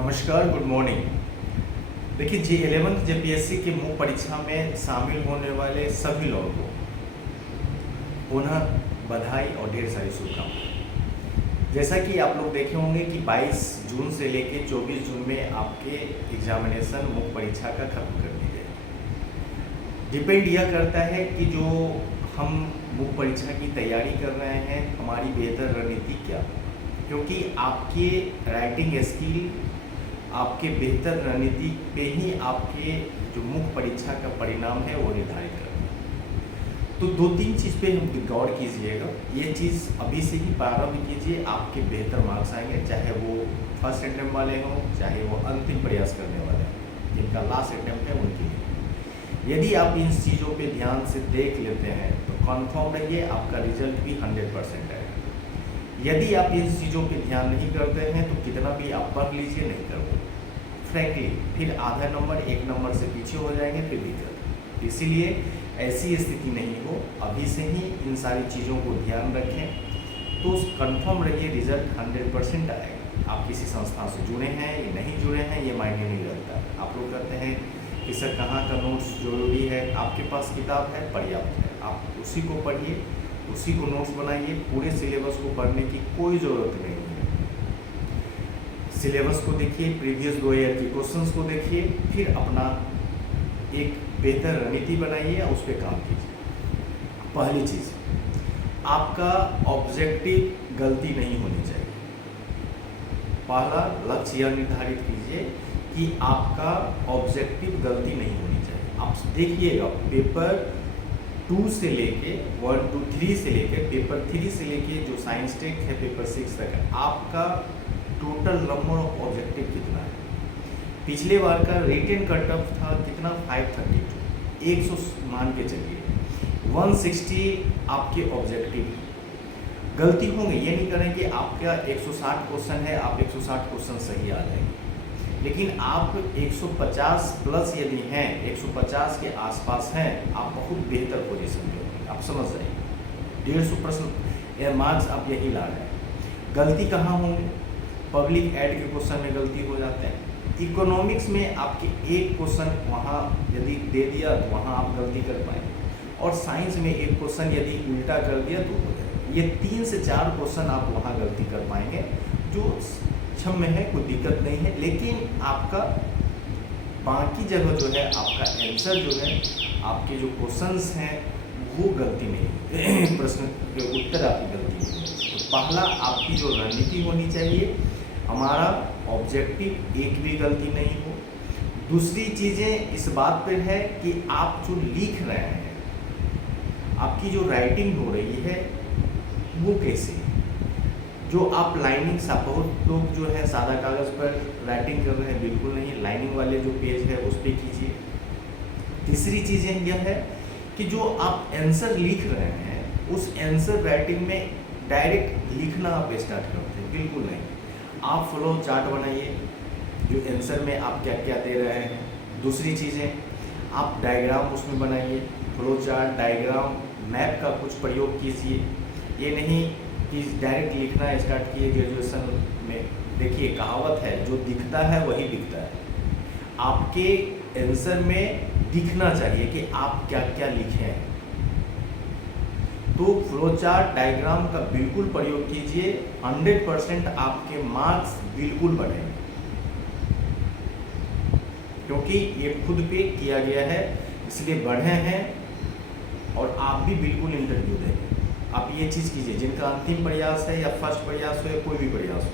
नमस्कार, good morning. देखिए जी 11th JPSC की मुख्य परीक्षा में शामिल होने वाले सभी लोगों को पुनः बधाई और ढेर सारी शुभकामनाएं। जैसा कि आप लोग देखे होंगे कि 22 जून से लेकर 24 जून में आपके एग्जामिनेशन मुख्य परीक्षा का खत्म कर दी गई। डिपेंड यह करता है कि जो हम मुख्य परीक्षा की तैयारी कर रहे हैं हमारी बेहतर रणनीति क्या हो, क्योंकि आपके राइटिंग स्किल आपके बेहतर रणनीति पे ही आपके जो मुख्य परीक्षा का परिणाम है वो निर्धारित करता है। तो दो तीन चीज़ पे हम गौर कीजिएगा। ये चीज़ अभी से ही प्रारंभ कीजिए, आपके बेहतर मार्क्स आएंगे, चाहे वो फर्स्ट अटेम्प्ट वाले हों, चाहे वो अंतिम प्रयास करने वाले हों, जिनका लास्ट अटेम्प्ट है उनके लिए। यदि आप इन चीज़ों पे ध्यान से देख लेते हैं तो कन्फर्म रहिए आपका रिजल्ट भी 100% आएगा। यदि आप इन चीज़ों पे ध्यान नहीं करते हैं तो कितना भी आप पढ़ लीजिए नहीं करोगे, फ्रैंकली फिर आधा नंबर 1 नंबर से पीछे हो जाएंगे फिर दिक्कत। इसीलिए ऐसी स्थिति नहीं हो, अभी से ही इन सारी चीज़ों को ध्यान रखें तो कन्फर्म रहिए रिजल्ट 100% आएगा। आप किसी संस्था से जुड़े हैं या नहीं जुड़े हैं ये मायने नहीं रखता। आप लोग कहते हैं कि सर कहाँ का नोट्स जरूरी है, आपके पास किताब है पर्याप्त है, आप उसी को पढ़िए, उसी को नोट्स बनाइए। पूरे सिलेबस को पढ़ने की कोई ज़रूरत नहीं है। सिलेबस को देखिए, प्रीवियस 2 ईयर के क्वेश्चंस को देखिए, फिर अपना एक बेहतर रणनीति बनाइए और उस पर काम कीजिए। पहली चीज़, आपका ऑब्जेक्टिव गलती नहीं होनी चाहिए। पहला लक्ष्य यह निर्धारित कीजिए कि आपका ऑब्जेक्टिव गलती नहीं होनी चाहिए। आप देखिएगा पेपर 2 से लेके 1 2 3 से लेके पेपर 3 से लेके जो साइंस टेक है पेपर 6 तक है, आपका टोटल नंबर ऑफ ऑब्जेक्टिव कितना है। पिछले बार का रिटन कट ऑफ था कितना 532, 100 मान के चलिए 160 आपके ऑब्जेक्टिव। गलती होंगे, ये नहीं करें कि आपका 160 क्वेश्चन है आप 160 क्वेश्चन सही आ जाएंगे, लेकिन आप 150 प्लस यदि हैं, 150 के आसपास हैं, आप बहुत बेहतर पोजीशन में होंगे। आप समझ जाइए 150 प्रश्न या मार्क्स आप यही ला रहे हैं। गलती कहाँ होंगे? पब्लिक एड के क्वेश्चन में गलती हो जाते हैं। इकोनॉमिक्स में आपके एक क्वेश्चन वहाँ यदि दे दिया तो वहाँ आप गलती कर पाएंगे, और साइंस में एक क्वेश्चन यदि उल्टा कर दिया तो हो जाएगा। ये 3 से 4 क्वेश्चन आप वहाँ गलती कर पाएंगे, जो क्षम्य है, कोई दिक्कत नहीं है। लेकिन आपका बाकी जगह जो है आपका आंसर जो है, आपके जो क्वेश्चंस हैं वो गलती नहीं प्रश्न के उत्तर आपकी गलती नहीं है। तो पहला आपकी जो रणनीति होनी चाहिए, हमारा ऑब्जेक्टिव एक भी गलती नहीं हो। दूसरी चीज़ें इस बात पर है कि आप जो लिख रहे हैं, आपकी जो राइटिंग हो रही है वो कैसे है। जो आप लाइनिंग सा, बहुत लोग जो है सादा कागज़ पर राइटिंग कर रहे हैं, बिल्कुल नहीं, लाइनिंग वाले जो पेज है उस पर कीजिए। तीसरी चीज़ें यह है कि जो आप आंसर लिख रहे हैं उस आंसर राइटिंग में डायरेक्ट लिखना आप स्टार्ट करते हैं, बिल्कुल नहीं। आप फ्लो चार्ट बनाइए, जो आंसर में आप क्या क्या दे रहे हैं। दूसरी चीज़ें, आप डायग्राम उसमें बनाइए, फ्लो चार्ट, डायग्राम, मैप का कुछ प्रयोग कीजिए। ये नहीं कि डायरेक्ट लिखना स्टार्ट किए। ग्रेजुएशन में देखिए कहावत है, जो दिखता है वही दिखता है। आपके आंसर में दिखना चाहिए कि आप क्या क्या लिखे हैं। तो फ्लो चार्ट, डायग्राम का बिल्कुल प्रयोग कीजिए, 100% आपके मार्क्स बिल्कुल बढ़ेंगे, क्योंकि ये खुद पे किया गया है इसलिए बढ़े हैं। और आप भी बिल्कुल इंटरव्यू देंगे। आप ये चीज़ कीजिए, जिनका अंतिम प्रयास है या फर्स्ट प्रयास हो या कोई भी प्रयास हो,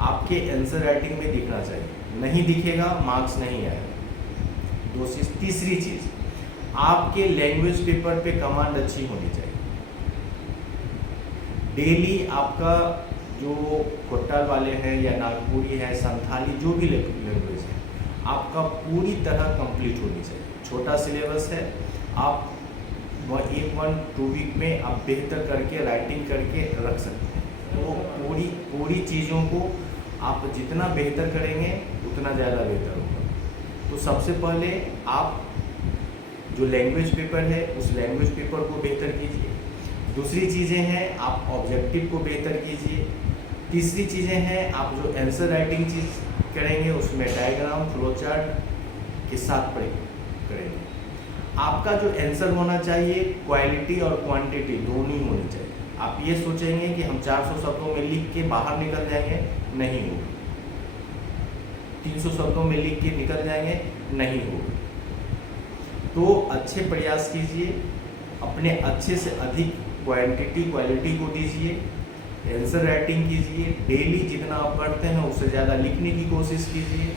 आपके आंसर राइटिंग में दिखना चाहिए। नहीं दिखेगा मार्क्स नहीं आएगा। दूसरी तीसरी चीज़, आपके लैंग्वेज पेपर पे कमांड अच्छी होनी चाहिए। डेली आपका जो कोट्टाल वाले हैं या नागपुरी है, संथाली, जो भी लैंग्वेज है, आपका पूरी तरह कंप्लीट होनी चाहिए। छोटा सिलेबस है, आप 1-2 वीक में आप बेहतर करके राइटिंग करके रख सकते हैं। तो पूरी चीज़ों को आप जितना बेहतर करेंगे उतना ज़्यादा बेहतर होगा। तो सबसे पहले आप जो लैंग्वेज पेपर है उस लैंग्वेज पेपर को बेहतर कीजिए। दूसरी चीज़ें हैं, आप ऑब्जेक्टिव को बेहतर कीजिए। तीसरी चीज़ें हैं, आप जो आंसर राइटिंग चीज़ करेंगे उसमें डायग्राम फ्लो चार्ट के साथ करेंगे। आपका जो आंसर होना चाहिए क्वालिटी और क्वांटिटी दोनों ही होनी चाहिए। आप ये सोचेंगे कि हम 400 शब्दों में लिख के बाहर निकल जाएंगे, नहीं होगा। 300 शब्दों में लिख के निकल जाएंगे, नहीं होगा। तो अच्छे प्रयास कीजिए, अपने अच्छे से अधिक क्वालिटी को दीजिए, आंसर राइटिंग कीजिए, डेली जितना आप पढ़ते हैं उससे ज़्यादा लिखने की कोशिश कीजिए।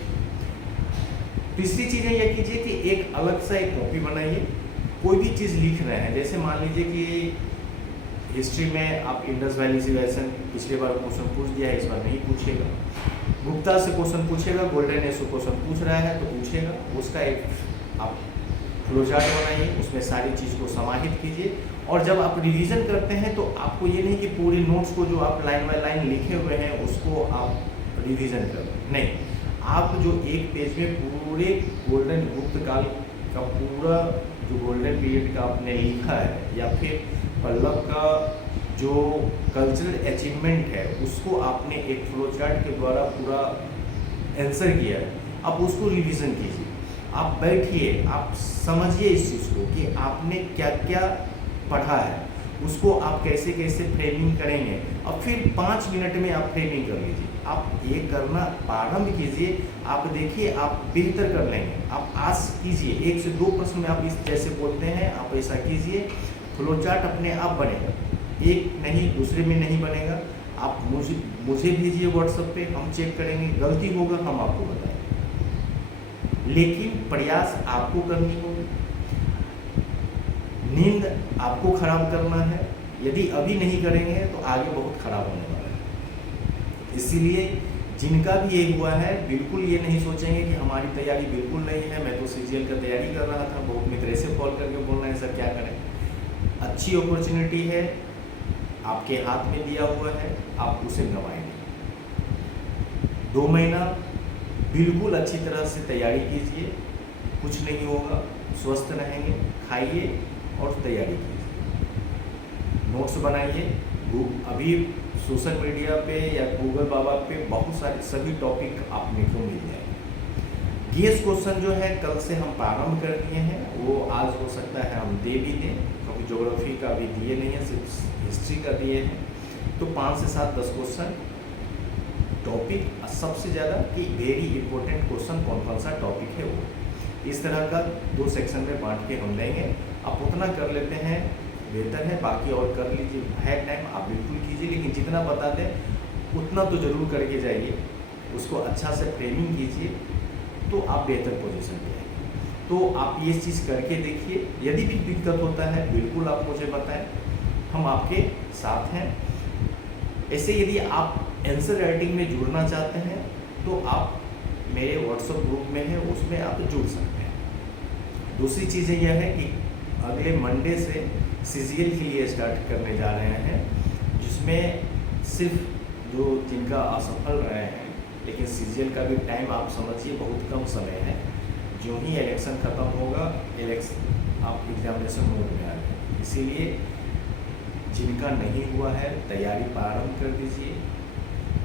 तीसरी चीज़ें यह कीजिए कि एक अलग सा एक कॉपी बनाइए। कोई भी चीज़ लिख रहे हैं, जैसे मान लीजिए कि हिस्ट्री में आप इंडस वैली सिविलाइजेशन पिछले बार क्वेश्चन पूछ दिया है, इस बार नहीं पूछेगा। गुप्ता से क्वेश्चन पूछेगा, गोल्डन एज से क्वेश्चन पूछ रहा है तो पूछेगा। उसका एक आप फ्लो चार्ट बनाइए, उसमें सारी चीज़ को समाहित कीजिए। और जब आप रिवीजन करते हैं तो आपको ये नहीं कि पूरे नोट्स को जो आप लाइन बाय लाइन लिखे हुए हैं उसको आप रिवीजन कर नहीं, आप जो एक पेज में पूरे गोल्डन गुप्त काल का पूरा जो गोल्डन पीरियड का आपने लिखा है या फिर पल्लव का जो कल्चरल अचीवमेंट है उसको आपने एक फ्लो चार्ट के द्वारा पूरा आंसर किया है, आप उसको रिवीजन कीजिए। आप बैठिए, आप समझिए इस चीज़ को कि आपने क्या क्या पढ़ा है, उसको आप कैसे कैसे फ्रेमिंग करेंगे। और फिर 5 मिनट में आप फ्रेमिंग कर लीजिए। आप ये करना प्रारंभ कीजिए, आप देखिए आप बेहतर कर लेंगे। आप आज कीजिए, 1 से 2 प्रश्न में आप इस जैसे बोलते हैं आप ऐसा कीजिए, फ्लो चार्ट अपने आप बनेगा। एक नहीं दूसरे में नहीं बनेगा। आप मुझे भेजिए व्हाट्सएप पे, हम चेक करेंगे, गलती होगा हम आपको बताएंगे, लेकिन प्रयास आपको करनी होगी। नींद आपको खराब करना है, यदि अभी नहीं करेंगे तो आगे बहुत खराब होने वाला है। इसीलिए जिनका भी ये हुआ है बिल्कुल ये नहीं सोचेंगे कि हमारी तैयारी बिल्कुल नहीं है, मैं तो सीजीएल का तैयारी कर रहा था, बहुत मित्र ऐसे कॉल करके बोल रहे हैं सर क्या करें। अच्छी अपॉर्चुनिटी है, आपके हाथ में दिया हुआ है, आप उसे गंवाएं नहीं। 2 महीना बिल्कुल अच्छी तरह से तैयारी कीजिए, कुछ नहीं होगा, स्वस्थ रहेंगे, खाइए और तैयारी कीजिए। नोट्स बनाइए। अभी सोशल मीडिया पे या गूगल बाबा पे बहुत सारे सभी टॉपिक आपने को मिल जाएंगे। जीएस क्वेश्चन जो है कल से हम प्रारंभ कर दिए हैं, वो आज हो सकता है हम दे भी दें, क्योंकि ज्योग्राफी का अभी दिए नहीं है, सिर्फ हिस्ट्री का दिए हैं। तो 5 से 7 10 क्वेश्चन टॉपिक, सबसे ज़्यादा कि वेरी इंपॉर्टेंट क्वेश्चन कौन सा टॉपिक है वो, इस तरह का 2 सेक्शन में बांट के हम लेंगे। आप उतना कर लेते हैं बेहतर है, बाकी और कर लीजिए, है टाइम आप बिल्कुल कीजिए, लेकिन जितना बता दें उतना तो ज़रूर करके जाइए, उसको अच्छा से फ्रेमिंग कीजिए तो आप बेहतर पोजीशन पे आएंगे। तो आप ये चीज़ करके देखिए, यदि भी दिक्कत होता है बिल्कुल आप मुझे बताएं, हम आपके साथ हैं। ऐसे यदि आप आंसर राइटिंग में जुड़ना चाहते हैं तो आप मेरे व्हाट्सएप ग्रुप में है, उसमें आप जुड़ सकते हैं। दूसरी चीज़ें यह है कि अगले मंडे से सीजीएल के लिए स्टार्ट करने जा रहे हैं, जिसमें सिर्फ जो जिनका असफल रहे हैं, लेकिन सीजीएल का भी टाइम आप समझिए बहुत कम समय है। जो ही इलेक्शन ख़त्म होगा आप एग्जामिनेशन मोड में आ गए, इसीलिए जिनका नहीं हुआ है तैयारी प्रारंभ कर दीजिए।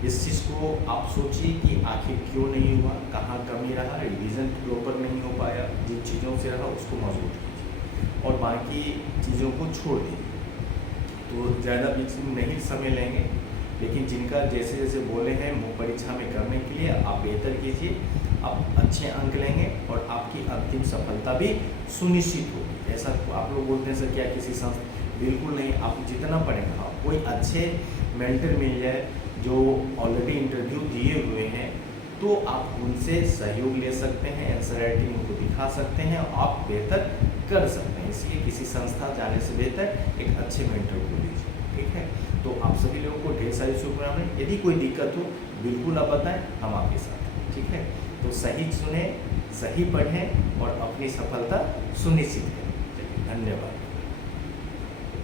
इस चीज़ को आप सोचिए कि आखिर क्यों नहीं हुआ, कहाँ कमी रहा, रिवीजन प्रॉपर नहीं हो पाया, जिन चीज़ों से रहा उसको मजबूत कीजिए और बाकी चीज़ों को छोड़ दीजिए। तो ज़्यादा बीच में नहीं समय लेंगे, लेकिन जिनका जैसे जैसे बोले हैं मुख्य परीक्षा में करने के लिए आप बेहतर कीजिए, आप अच्छे अंक लेंगे और आपकी अंतिम सफलता भी सुनिश्चित होगी। ऐसा आप लोग बोलते हैं सर क्या किसी संस्था, बिल्कुल नहीं। आप जितना पढ़ेंगे, कोई अच्छे मेंटर मिल जाए जो ऑलरेडी इंटरव्यू दिए हुए हैं तो आप उनसे सहयोग ले सकते हैं, आंसर राइटिंग उनको दिखा सकते हैं, आप बेहतर कर सकते हैं। इसलिए किसी संस्था जाने से बेहतर एक अच्छे मेंटर को लीजिए, ठीक है। तो आप सभी लोगों को ढेर सारी शुभकामनाएं। यदि कोई दिक्कत हो बिल्कुल आप बताएं, हम आपके साथ हैं, ठीक है। तो सही सुने, सही पढ़ें और अपनी सफलता सुनिश्चित करें। धन्यवाद।